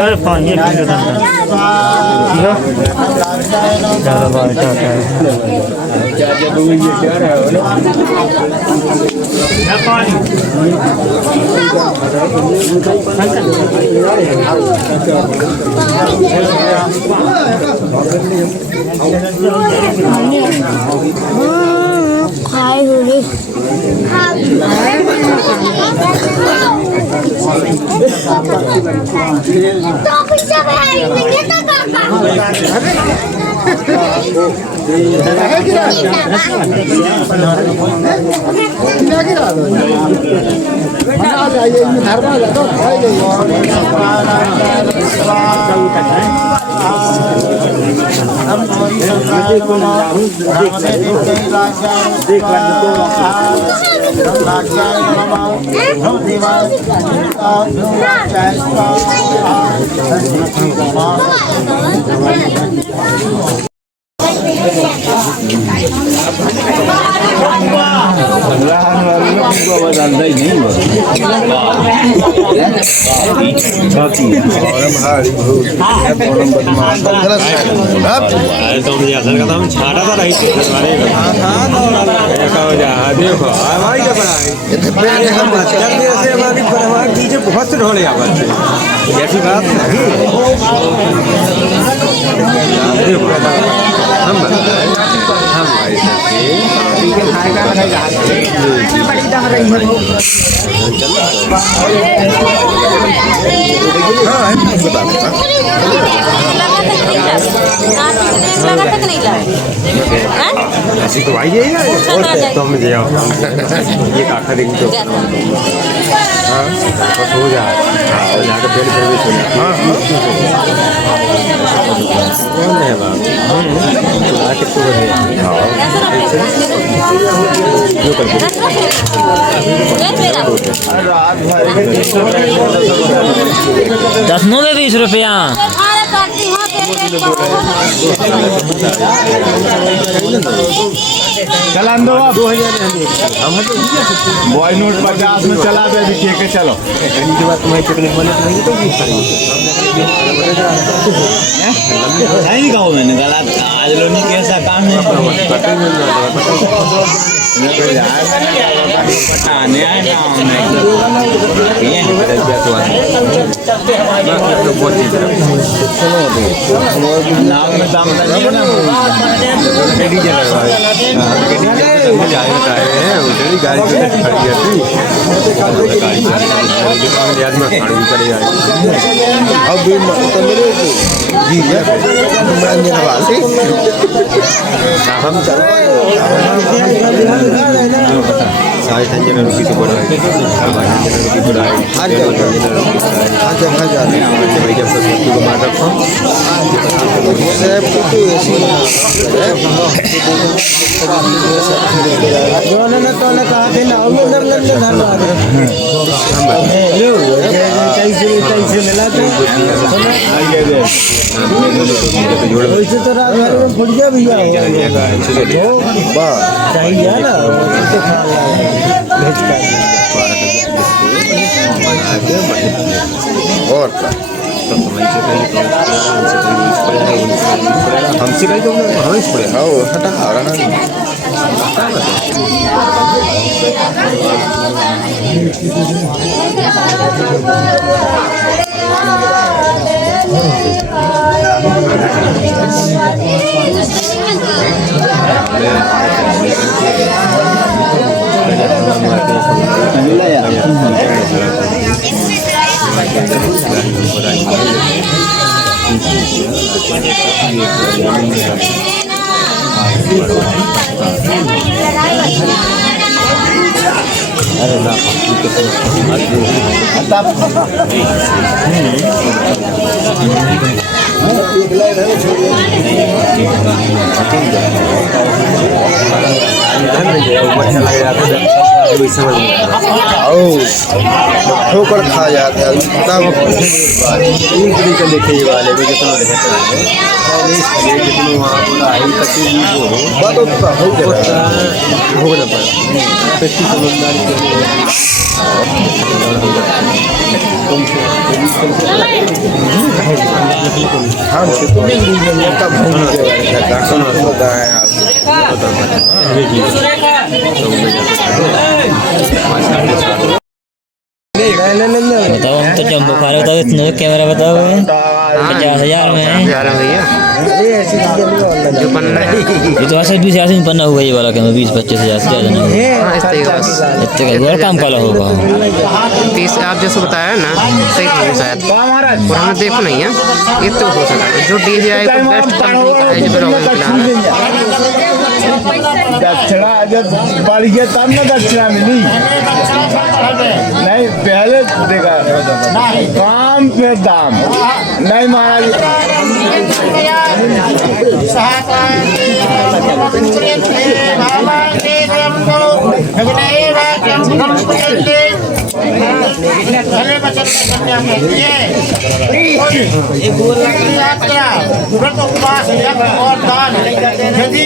अरे पानी चलो भाई छाड़ा था रही देखो हमारी क्या बना हमारी चीजें बहुत से ढोले ऐसी बात नहीं ऐसी तो आई है तो मुझे ये काका देंगे तो हाँ बस हो जाए जाकर फिर भी सुना हाँ कौन है बात कितने बजे जो कर 10 में 20 रुपया चला दो आप 2000 बॉय नोट 50 में चला दे अभी के चलो के बाद तुम्हारी तकलीफ बने तो नहीं तो नहीं कहो मैंने गलत आज लोनी कैसा काम है पटाने आए नाम में दाम लगे ना डीजे लगवाए गाड़ी साढ़े 3 रुपये से बढ़ा तो रात भर में फुट गया भैया चाहिए ना और हमसे कहीं तो हमें पड़ेगा वो हटा रहा अरे ना अच्छा लग रहा था है वही समझ में ठोकर खा जाता है तीन तरीके लिखे वाले को जितना रहता है पहले इसलिए जितने वहाँ बोला है कच्ची बात होता हो गया हो ना पाए कच्ची समझदारी हाँ तो बताओ हम तो जब बुखार बताओ इतने कैमरा बताओ 50,000 में भैया ये तो ऐसे 20,000 में पन्ना होगा ये वाला कैमरा 20-25,000 से ज़्यादा नहीं इतने का और काम काला होगा 30 आप जैसे बताया ना सही है शायद पुराना देखो नहीं है ये तो हो सकता है जो DJI को बेस्ट कंपनी का है जो दक्षिणा जब बढ़ गया तब ना दक्षिणा मिली नहीं पहले देखा काम पे दाम नहीं महाराज यदि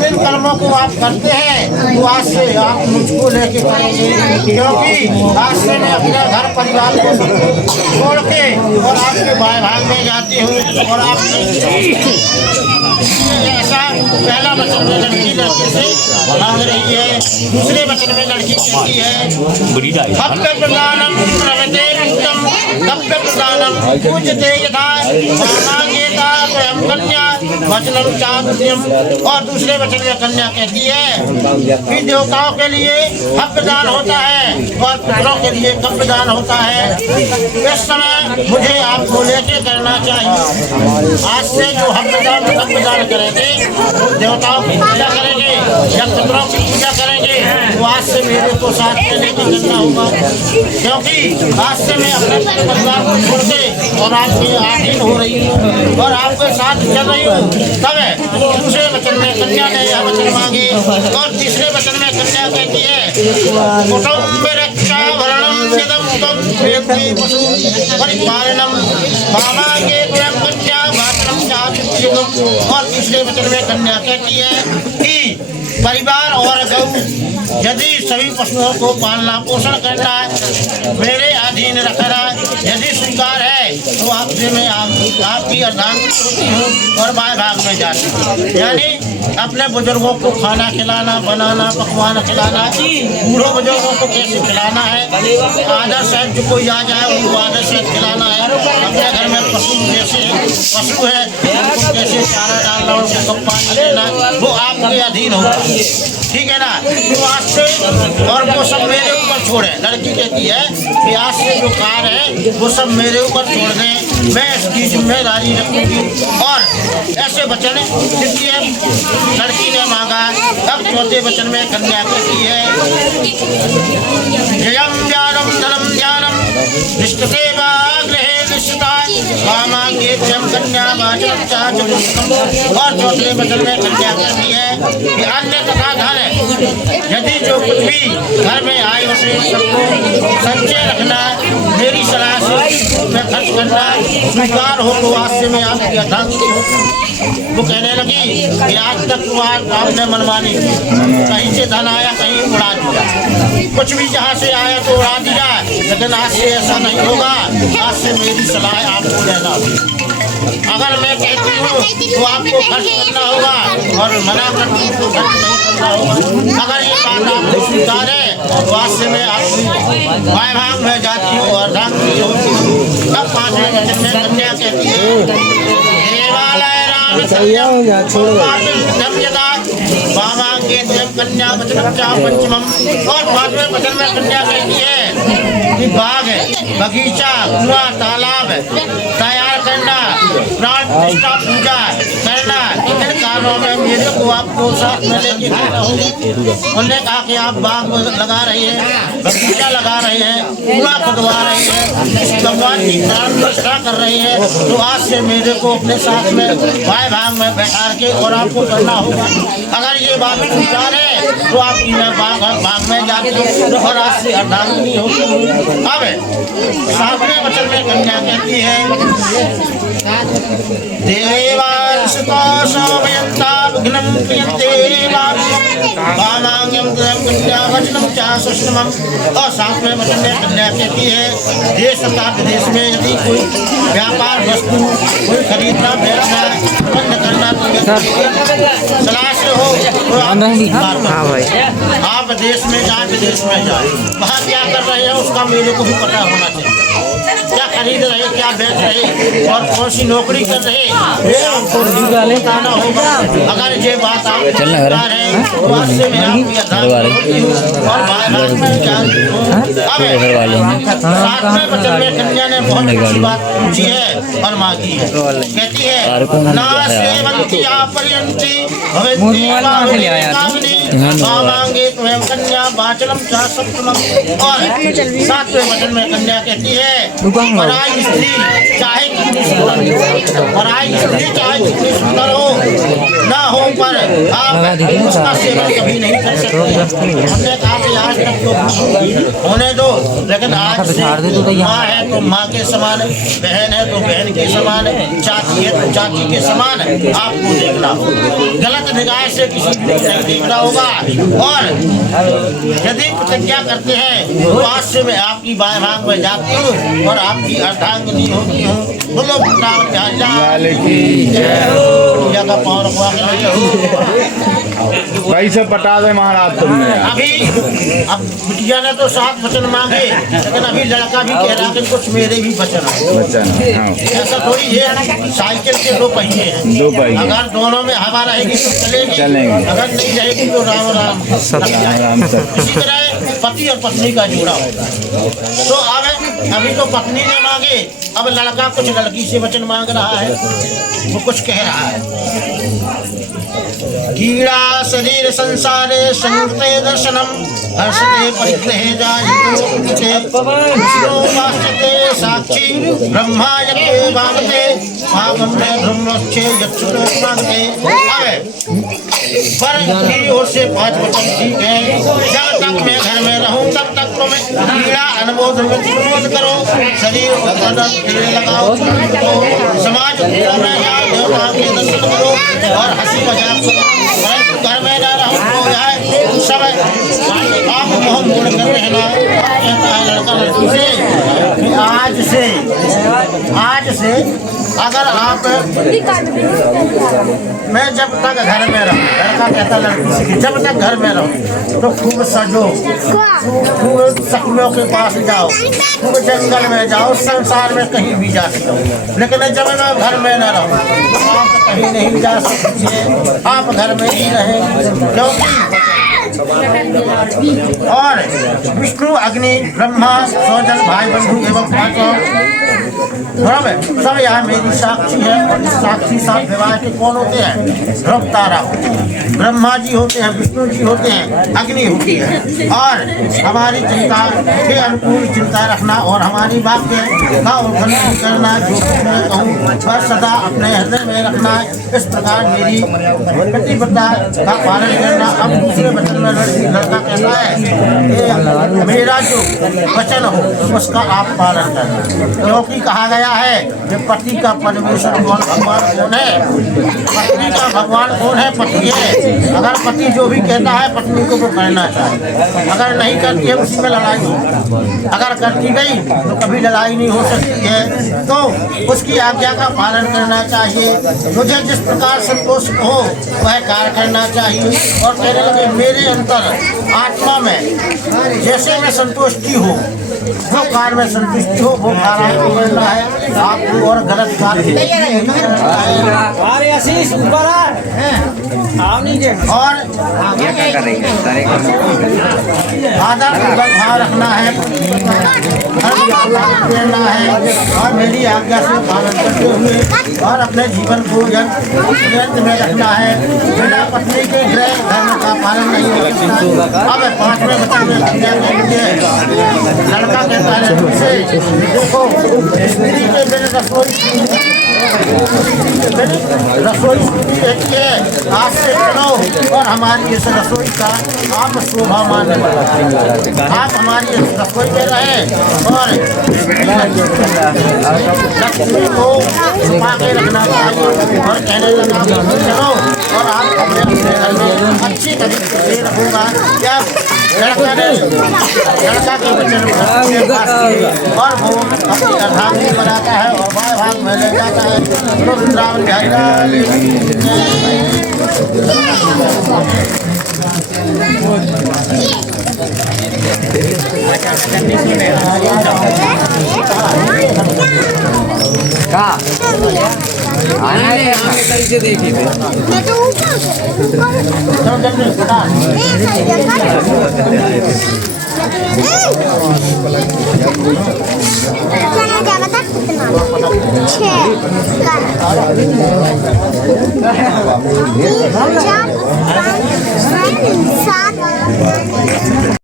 इन कर्मों को आप करते हैं तो आज से आप मुझको लेके करेंगे क्योंकि आज से मैं अपने घर परिवार को छोड़ के और आपके भाई भाग में जाती हूँ और आप ऐसा पहला वचन में लड़की लड़के से मांग रही है दूसरे वचन में लड़की कहती है भव्य प्रदानम प्रवते उत्तम भव्य प्रदानम पूजते यथा मांगेता स्वयं कन्या वचनम चातुर्यम और दूसरे वचन में कन्या कहती है कि देवताओं के लिए भव्य दान होता है और पुत्रों के लिए कव्य दान होता है इस समय मुझे आपको लेके करना चाहिए आज से जो भव्य दान करेंगे देवताओं की पूजा करेंगे या पुत्रों की पूजा करेंगे तो आज से मेरे को साथ देने को करना होगा क्योंकि आज से मैं अपने परिवार को छोड़ के और आपके अधीन हो रही हूँ और आपके साथ चल रही हूँ तब है दूसरे वचन में कन्या ने यह वचन मांगे और तीसरे वचन में कन्या कहती है कुटुम्ब रक्षा भरणम यदम तम प्रेति पशु परिपालनम मामांगे स्वयं कन्या भाषणम चातुर्युगम और तीसरे वचन में कन्या कहती है कि परिवार और गौ यदि सभी पशुओं को पालना पोषण करना मेरे अधीन रखना यदि स्वीकार है तो आपसे मैं आपकी अर्धांगिनी होती हूँ और बाएं भाग में जाती हूँ यानी अपने बुजुर्गों को खाना खिलाना बनाना पकवान खिलाना बूढ़ों बुजुर्गों को कैसे खिलाना है आदर से जो कोई आ जाए उनको आदर से खिलाना है अपने घर में पशु जैसे पशु है उनको कैसे चारा डालना उनको पानी देना वो आपके अधीन होगा ठीक है ना तो आज से और वो सब मेरे ऊपर छोड़े लड़की कहती है कि आज से जो कार्य है वो सब मेरे ऊपर छोड़ दें मैं इसकी जिम्मेदारी रखूंगी और ऐसे वचन इसलिए लड़की ने मांगा अब चौथे वचन में कन्या कहती है जयम ज्ञानम धनम ज्ञानम निष्ठते वाग्रहे निष्ठा मामांगे स्वयं कन्या वाचनम चाचुर्युगम और चौथे वचन में कन्या कहती है कि अन्य तथा धन यदि जो कुछ भी घर में आए उसे सबको संचय रखना मेरी सलाह से मैं खर्च करना स्वीकार हो तो आज से मैं आपकी अर्धांगिनी हूँ वो कहने लगी कि आज तक आपने मनमानी कहीं से धन आया कहीं उड़ा दिया कुछ भी जहाँ से आया तो उड़ा दिया लेकिन आज से ऐसा नहीं होगा आज से मेरी सलाह आपको लेना अगर मैं कहती हूँ तो आपको खर्च करना होगा और मना करती हूँ तो खर्च नहीं करना होगा अगर ये बात आपको स्वीकार है तो आज से मैं आपकी बाएं भाग में जाती हूँ और अर्धांगिनी होती हूँ तब पांचवें वचन में कन्या कहती है देवालय राम मामांगे कन्या वचनम चा पंचमम और पांचवें वचन में कन्या कहती है कि बाग है बगीचा कुआं तालाब तैयार करना प्राण प्रतिष्ठा पूजा करना, इन कारणों में मेरे को आपको साथ में लेके जाना होगा। उन्होंने कहा कि आप बाग में लगा रहे हैं, बगीचा लगा रहे हैं, कूड़ा खुदवा रहे हैं, भगवान की प्राण प्रतिष्ठा कर रहे हैं, तो आज से मेरे को अपने साथ में भाई भाग में बैठा के और आपको करना होगा। अगर ये बात स्वीकार है तो आपकी मैं बाग में जाके और आज से अर्धांगिनी होगी। अब सातवें वचन में कन्या कहती है देवांशतो सोमयन्ता विघ्नं क्रियन्ते वामांगं कन्या वचनं च सुष्ठमं। और सातवें वचन में कन्या कहती है देश तथा विदेश में यदि कोई व्यापार वस्तु कोई खरीदना बेचना बंद करना तो सलाह से हो तो आप देश में जाए विदेश में जाए, वहाँ क्या कर रहे हैं उसका मेरे को भी पता होना चाहिए। क्या खरीद रहे, क्या बेच रहे और कौन सी नौकरी कर रहे, ये आपको बताना होगा। अगर ये बात आप बता रहे हैं तो आज से मैं आपकी और बात में जानती हूँ। सातवें वचन में कन्या ने बहुत अच्छी बात पूछी है और मांगी है। कहती है ना सेवंती पर्यंती मांगे तुम्हें कन्या बाचलम चा सप्तमम। और सातवें वचन में कन्या कहती है पराई स्त्री चाहे कितनी सुंदर हो ना हो पर आप उसका सेवन कभी नहीं कर सकते। हमने कहा कि आज तक तो होने दो, लेकिन आज से माँ है तो माँ के समान, बहन है तो बहन के समान, चाची है तो चाची के समान आपको देखना होगा। गलत निगाह से किसी को नहीं देखना होगा। और यदि प्रतिज्ञा करते हैं तो आज से मैं आपकी बाएं भाग में जाती हूँ और आपकी अर्धांगिनी होती हूँ। बोलो वृंदावन का पाँव रखवा के कैसे पटा दे महाराज तुमने? अभी अब बिटिया ने तो 7 वचन मांगे, लेकिन अभी लड़का भी कह रहा है कि कुछ मेरे भी वचन है। ऐसा थोड़ी है, साइकिल के 2 पहिए हैं, 2 पहिए। अगर दोनों में हवा रहेगी तो चलेगी, अगर नहीं रहेगी तो राम राम। इसी तरह पति और पत्नी का जोड़ा होगा। तो अब अभी तो पत्नी ने मांगे, अब लड़का कुछ लड़की से वचन मांग रहा है, वो कुछ कह रहा है। कीड़ा शरीर संसारे संयुक्ते दर्शनम हर्षते परिग्रहे जायते साक्षी ब्रह्मा यज्ञे भागते भागम में ब्रह्मोच्छे यक्षुतो मांगते। पर की ओर से 5 वचन ठीक है। जब तक मैं घर में रहूं तब तक तो मैं कीड़ा अनुमोद विरोध करो, शरीर तेल लगाओ, समाज में देवताओं के दर्शन करो और हंसी मजाक करो। घर में ना रहूं तो जाए सब आप मोह मोड़ कर रहना। लड़का लड़की से आज से अगर आप मैं जब तक घर में रहूं, लड़का कहता लड़की से जब तक घर में रहूं तो खूब सजो, खूब सखियों के पास जाओ, खूब जंगल में जाओ, संसार में कहीं भी जा सको। लेकिन जब मैं घर में न रहूं आप कहीं नहीं जा सकते, आप घर में ही रहें। क्योंकि और विष्णु अग्नि ब्रह्मा स्वजन भाई बंधु एवं पांचों सब यहाँ मेरी साक्षी है। और साक्षी साथ विवाह के कौन होते हैं? ध्रुव तारा होते हैं, ब्रह्मा जी होते हैं, विष्णु जी होते हैं, अग्नि होती है। और हमारी चिंता के अनुकूल चिंता रखना और हमारी बात का उल्लंघन करना, जो मैं कहूँ बस सदा अपने हृदय में रखना। इस प्रकार मेरी प्रतिबद्धता का पालन करना। अब दूसरे वचन में लड़का कहता है मेरा जो वचन हो उसका आप पालन करना। क्योंकि कहा गया है कि पति का परमेश्वर कौन, भगवान कौन है? पत्नी का भगवान कौन है? पति है। अगर पति जो भी कहता है पत्नी को वो करना चाहिए। अगर नहीं करती है उसी में लड़ाई हो, अगर करती गई तो कभी लड़ाई नहीं हो सकती है। तो उसकी आज्ञा का पालन करना चाहिए। मुझे जिस प्रकार संतोष हो वह कार्य करना चाहिए। और कहने लगे मेरे अंतर आत्मा में जैसे में संतुष्टि हो, जो कार्य में संतुष्टि हो वो कार्य आपको करना है। आपको और गलत कार्य नहीं करना है। और क्या कर रही है? आदर पूर्वक भाव रखना है, प्रेरणा है और मेरी आज्ञा से पालन करते हुए और अपने जीवन को नियंत्रण में रखना है। बिना पत्नी के गृह धर्म का पालन नहीं हो सकता। अब 5वें वचन में कन्या के लिए लड़का कहता है उनसे, देखो स्त्री के बिन रसोई सूखी रहती है, आप से चलो और हमारी इस रसोई का आप शोभा मानने वाला आप हमारी इस रसोई में रहे और लक्ष्मी को छुपा के रखना चाहिए और कहने लगा चलो और आप अपने घर में अच्छी तरीके से रखूंगा। क्या लड़का के वचन और वो अपनी अर्धांगिनी बनाता है और बाएं भाग में ले जाता है। तो वृंदावन बिहारी लाल मैं तो ऊपर